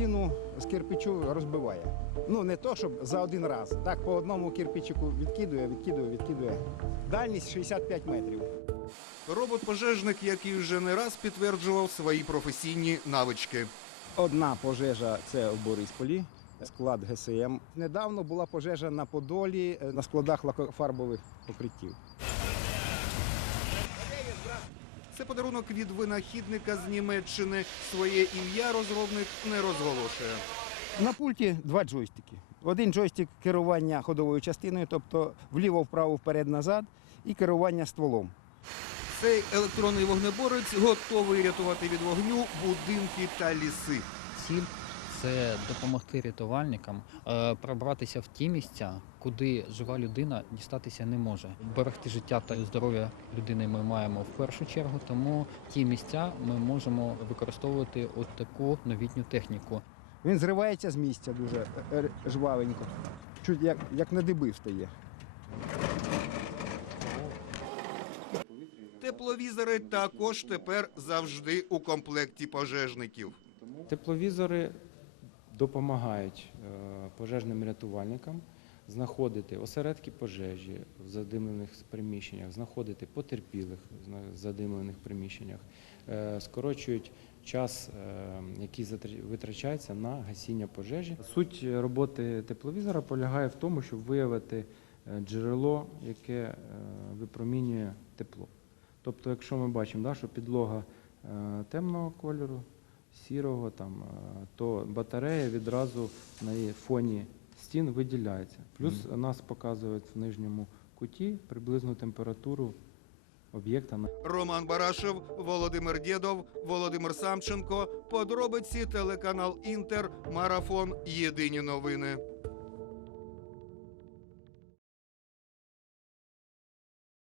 стіну з кирпичу розбиває. Ну не то, щоб за один раз. Так по одному кирпичику відкидує, відкидує, відкидує. Дальність 65 метрів. Робот-пожежник, який вже не раз підтверджував свої професійні навички. Одна пожежа це в Борисполі, склад ГСМ. Недавно була пожежа на Подолі е, на складах лакофарбових покриттів. Це подарунок від винахідника з Німеччини. Своє ім'я розробник не розголошує. На пульті два джойстики. Один джойстик керування ходовою частиною, тобто вліво, вправо, вперед, назад, і керування стволом. Цей електронний вогнеборець готовий рятувати від вогню будинки та ліси. Це допомогти рятувальникам е, пробратися в ті місця, куди жива людина дістатися не може. Берегти життя та здоров'я людини ми маємо в першу чергу, тому ті місця ми можемо використовувати от таку новітню техніку. Він зривається з місця дуже е, е, жвавенько. Чуть як, як на диби встає. Тепловізори також тепер завжди у комплекті пожежників. Тепловізори допомагають е, пожежним рятувальникам знаходити осередки пожежі в задимлених приміщеннях, знаходити потерпілих в задимлених приміщеннях, е, скорочують час, е, який витрачається на гасіння пожежі. Суть роботи тепловізора полягає в тому, щоб виявити джерело, яке випромінює тепло. Тобто, якщо ми бачимо, що підлога темного кольору, сірого, там, е, то батарея відразу на фоні стін виділяється. Плюс нас показують в нижньому куті приблизну температуру об'єкта. Роман Барашев, Володимир Дєдов, Володимир Самченко. Подробиці телеканал Інтер. Марафон. Єдині новини.